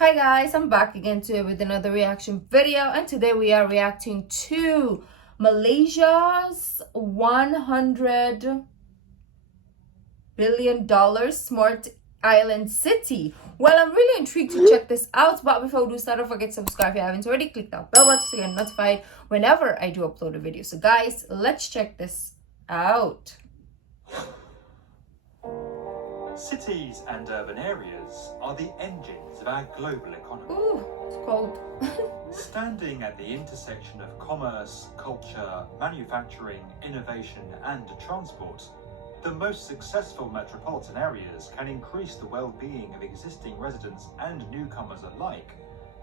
Hi guys, I'm back again today with another reaction video, and today we are reacting to Malaysia's $100 billion smart island city. Well, I'm really intrigued to check this out, but before we do start, don't forget to subscribe if you haven't already. Click that bell button so you get notified whenever I do upload a video. So guys, let's check this out. Cities and urban areas are the engines of our global economy. Ooh, it's cold. Standing at the intersection of commerce, culture, manufacturing, innovation and transport, the most successful metropolitan areas can increase the well-being of existing residents and newcomers alike,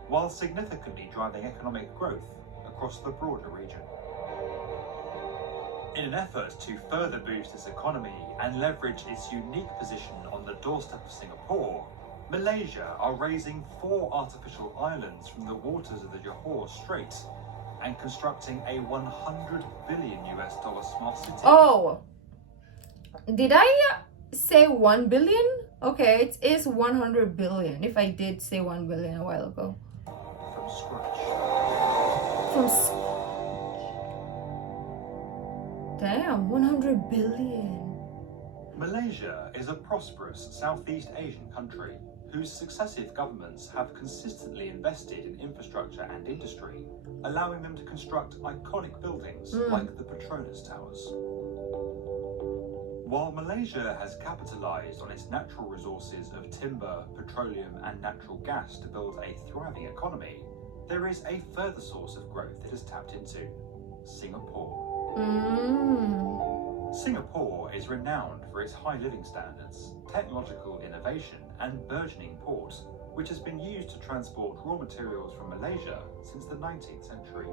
while significantly driving economic growth across the broader region. In an effort to further boost its economy and leverage its unique position on the doorstep of Singapore, Malaysia are raising 4 artificial islands from the waters of the Johor Strait and constructing a $100 billion smart city. Oh, did I say 1 billion? Okay, it is 100 billion. If I did say 1 billion a while ago. From scratch. Damn, 100 billion. Malaysia is a prosperous Southeast Asian country whose successive governments have consistently invested in infrastructure and industry, allowing them to construct iconic buildings like the Petronas Towers. While Malaysia has capitalized on its natural resources of timber, petroleum and natural gas to build a thriving economy, there is a further source of growth it has tapped into: Singapore. Singapore is renowned for its high living standards, technological innovation and burgeoning port, which has been used to transport raw materials from Malaysia since the 19th century.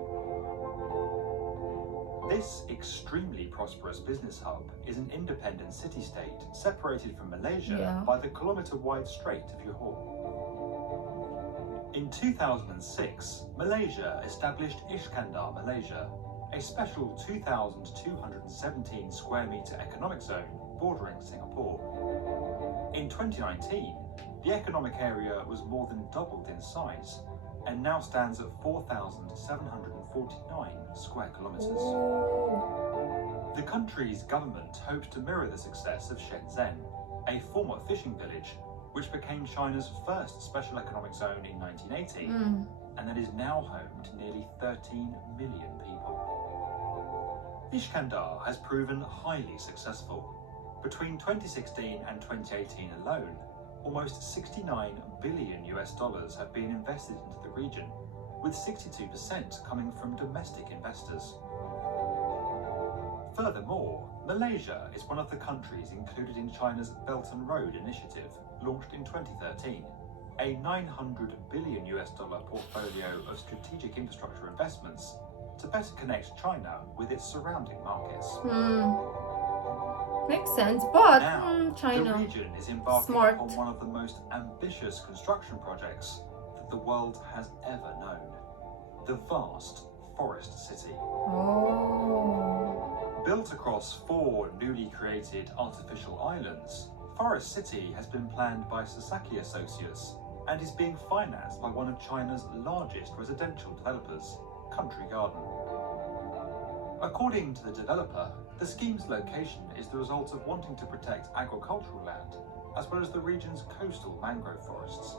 This extremely prosperous business hub is an independent city-state separated from Malaysia by the kilometre-wide Strait of Johor. In 2006, Malaysia established Iskandar Malaysia, a special 2,217 square metre economic zone bordering Singapore. In 2019, the economic area was more than doubled in size and now stands at 4,749 square kilometres. The country's government hopes to mirror the success of Shenzhen, a former fishing village which became China's first special economic zone in 1980 and that is now home to nearly 13 million people. Iskandar has proven highly successful. Between 2016 and 2018 alone, almost $69 billion have been invested into the region, with 62% coming from domestic investors. Furthermore, Malaysia is one of the countries included in China's Belt and Road Initiative, launched in 2013, a $900 billion portfolio of strategic infrastructure investments to better connect China with its surrounding markets. Makes sense, but now, China, the region is embarking on one of the most ambitious construction projects that the world has ever known: the vast Forest City. Built across 4 newly created artificial islands, Forest City has been planned by Sasaki Associates and is being financed by one of China's largest residential developers, Country Garden. According to the developer, the scheme's location is the result of wanting to protect agricultural land, as well as the region's coastal mangrove forests.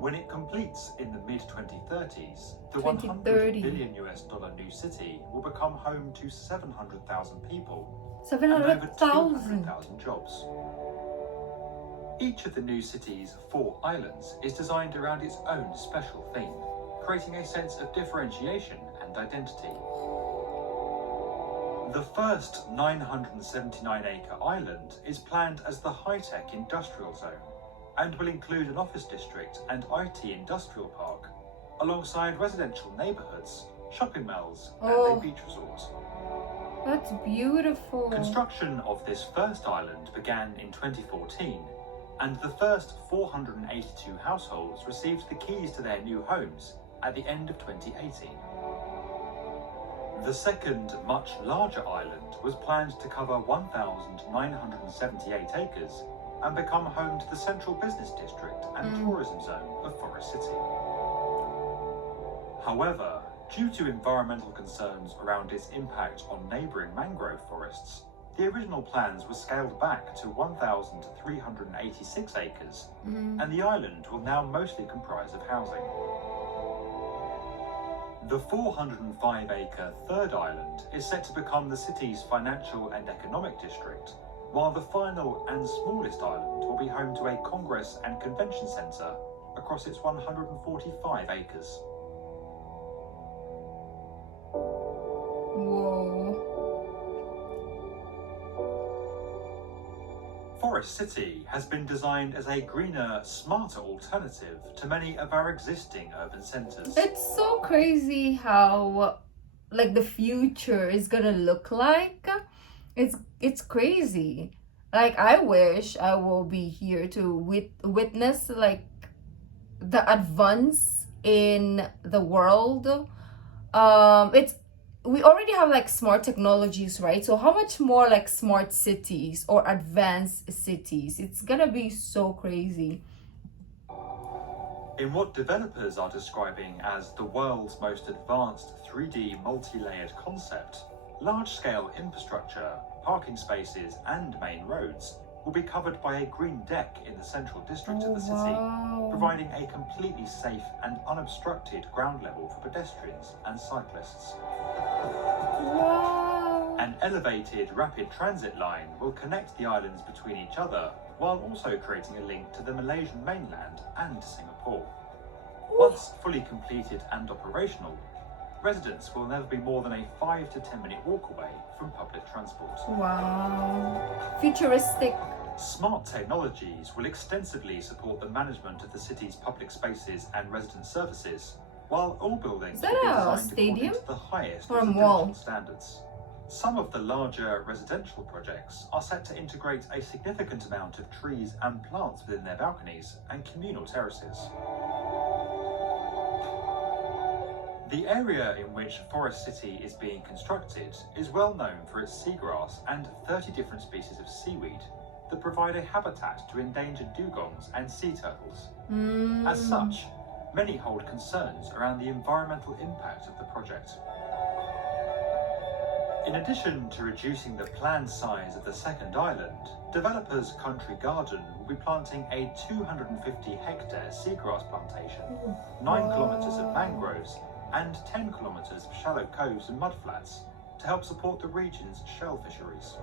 When it completes in the mid-2030s, the $100 billion new city will become home to 700,000 people and over 200,000 jobs. Each of the new city's 4 islands is designed around its own special theme, creating a sense of differentiation and identity. The first 979-acre island is planned as the high-tech industrial zone and will include an office district and IT industrial park, alongside residential neighbourhoods, shopping malls and a beach resort. That's beautiful. Construction of this first island began in 2014, and the first 482 households received the keys to their new homes at the end of 2018. The second, much larger island was planned to cover 1,978 acres and become home to the central business district and tourism zone of Forest City. However, due to environmental concerns around its impact on neighbouring mangrove forests, the original plans were scaled back to 1,386 acres, and the island will now mostly comprise of housing. The 405-acre third island is set to become the city's financial and economic district, while the final and smallest island will be home to a congress and convention centre across its 145 acres. Forest City has been designed as a greener, smarter alternative to many of our existing urban centres. It's so crazy how like the future is gonna look like. It's crazy. Like I wish I will be here to witness like the advance in the world. We already have like smart technologies, right? So how much more like smart cities or advanced cities? It's gonna be so crazy. In what developers are describing as the world's most advanced 3D multi-layered concept, large-scale infrastructure, parking spaces and main roads will be covered by a green deck in the central district of the city, providing a completely safe and unobstructed ground level for pedestrians and cyclists. Wow. An elevated rapid transit line will connect the islands between each other, while also creating a link to the Malaysian mainland and Singapore. Once fully completed and operational, residents will never be more than a 5 to 10 minute walk away from public transport. Wow. Futuristic. Smart technologies will extensively support the management of the city's public spaces and resident services, while all buildings will be designed according to the highest residential standards. Some of the larger residential projects are set to integrate a significant amount of trees and plants within their balconies and communal terraces. The area in which Forest City is being constructed is well known for its seagrass and 30 different species of seaweed that provide a habitat to endangered dugongs and sea turtles. As such, many hold concerns around the environmental impact of the project. In addition to reducing the planned size of the second island, developers Country Garden will be planting a 250-hectare seagrass plantation, 9 kilometres of mangroves, and 10 kilometres of shallow coves and mudflats to help support the region's shell fisheries.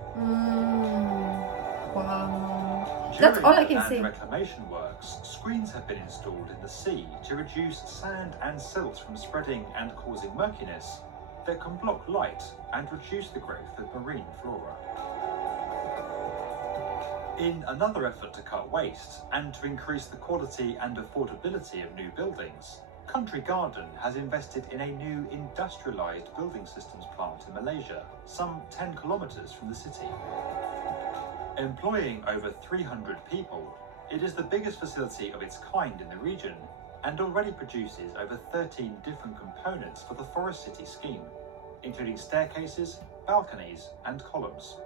Wow. During That's all I can the say. land reclamation works, screens have been installed in the sea to reduce sand and silt from spreading and causing murkiness that can block light and reduce the growth of marine flora. In another effort to cut waste and to increase the quality and affordability of new buildings, Country Garden has invested in a new industrialised building systems plant in Malaysia, some 10 kilometres from the city. Employing over 300 people, it is the biggest facility of its kind in the region and already produces over 13 different components for the Forest City scheme, including staircases, balconies and columns.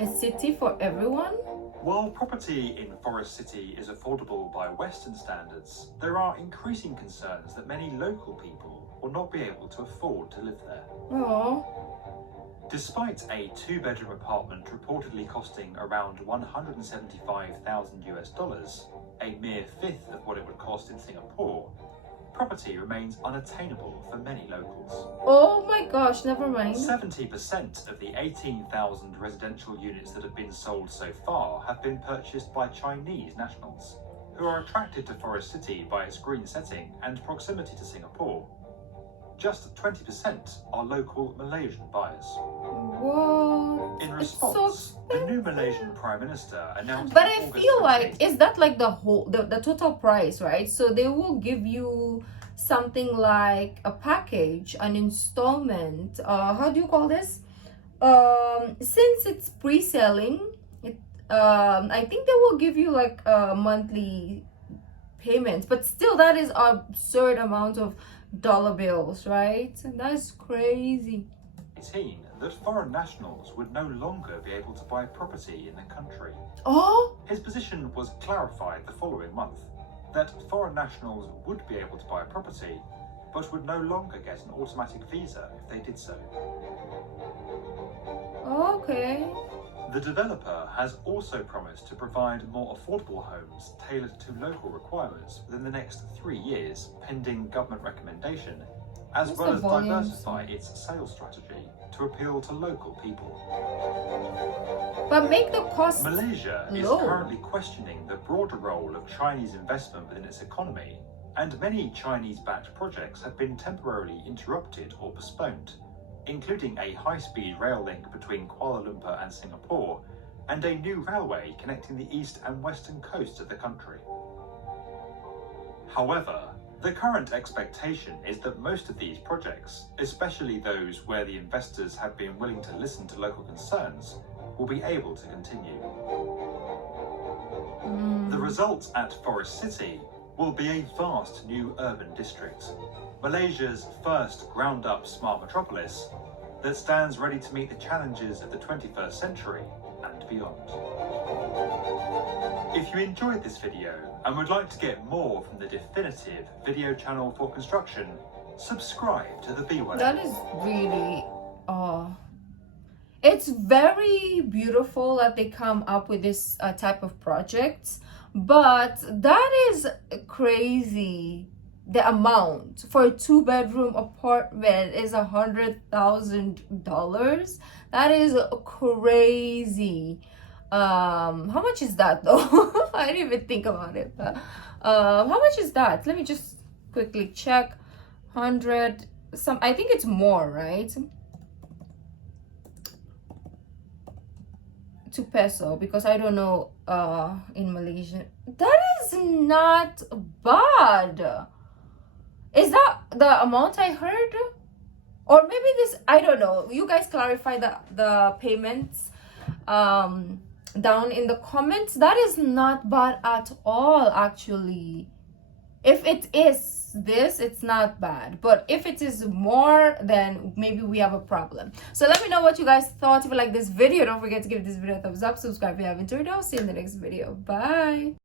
A city for everyone? While property in Forest City is affordable by Western standards, there are increasing concerns that many local people will not be able to afford to live there. Oh. Despite a 2-bedroom apartment reportedly costing around $175,000, a mere fifth of what it would cost in Singapore, property remains unattainable for many locals. Oh my gosh, never mind. 70% of the 18,000 residential units that have been sold so far have been purchased by Chinese nationals, who are attracted to Forest City by its green setting and proximity to Singapore. Just 20% are local Malaysian buyers. What? In response, the new Malaysian Prime Minister announced. But I feel like, is that like the whole, the total price, right? So they will give you something like a package, an installment. How do you call this? Since it's pre-selling, I think they will give you like a monthly payments. But still, that is an absurd amount of dollar bills, right? That's crazy. that foreign nationals would no longer be able to buy property in the country. Oh? His position was clarified the following month, that foreign nationals would be able to buy property, but would no longer get an automatic visa if they did so. Okay. The developer has also promised to provide more affordable homes tailored to local requirements within the next 3 years, pending government recommendation, as What's well the as volumes? diversify its sales strategy to appeal to local people. But make the cost Malaysia is low. currently questioning the broader role of Chinese investment within its economy, and many Chinese-backed projects have been temporarily interrupted or postponed, including a high-speed rail link between Kuala Lumpur and Singapore, and a new railway connecting the east and western coasts of the country. However, the current expectation is that most of these projects, especially those where the investors have been willing to listen to local concerns, will be able to continue. The result at Forest City will be a vast new urban district, Malaysia's first ground-up smart metropolis that stands ready to meet the challenges of the 21st century and beyond. If you enjoyed this video and would like to get more from the definitive video channel for construction, subscribe to the B1. That is really it's very beautiful that they come up with this type of projects, but that is crazy. The amount for a 2-bedroom apartment is $100,000. That is crazy. How much is that though? I didn't even think about it. But, how much is that? Let me just quickly check. 100 some, I think it's more, right? To peso, because I don't know in Malaysia. That is not bad. Is that the amount I heard? Or maybe this, I don't know. You guys clarify the payments down in the comments. That is not bad at all, actually. If it is this, it's not bad. But if it is more, then maybe we have a problem. So let me know what you guys thought. If you like this video, don't forget to give this video a thumbs up. Subscribe if you haven't already. I'll see you in the next video. Bye.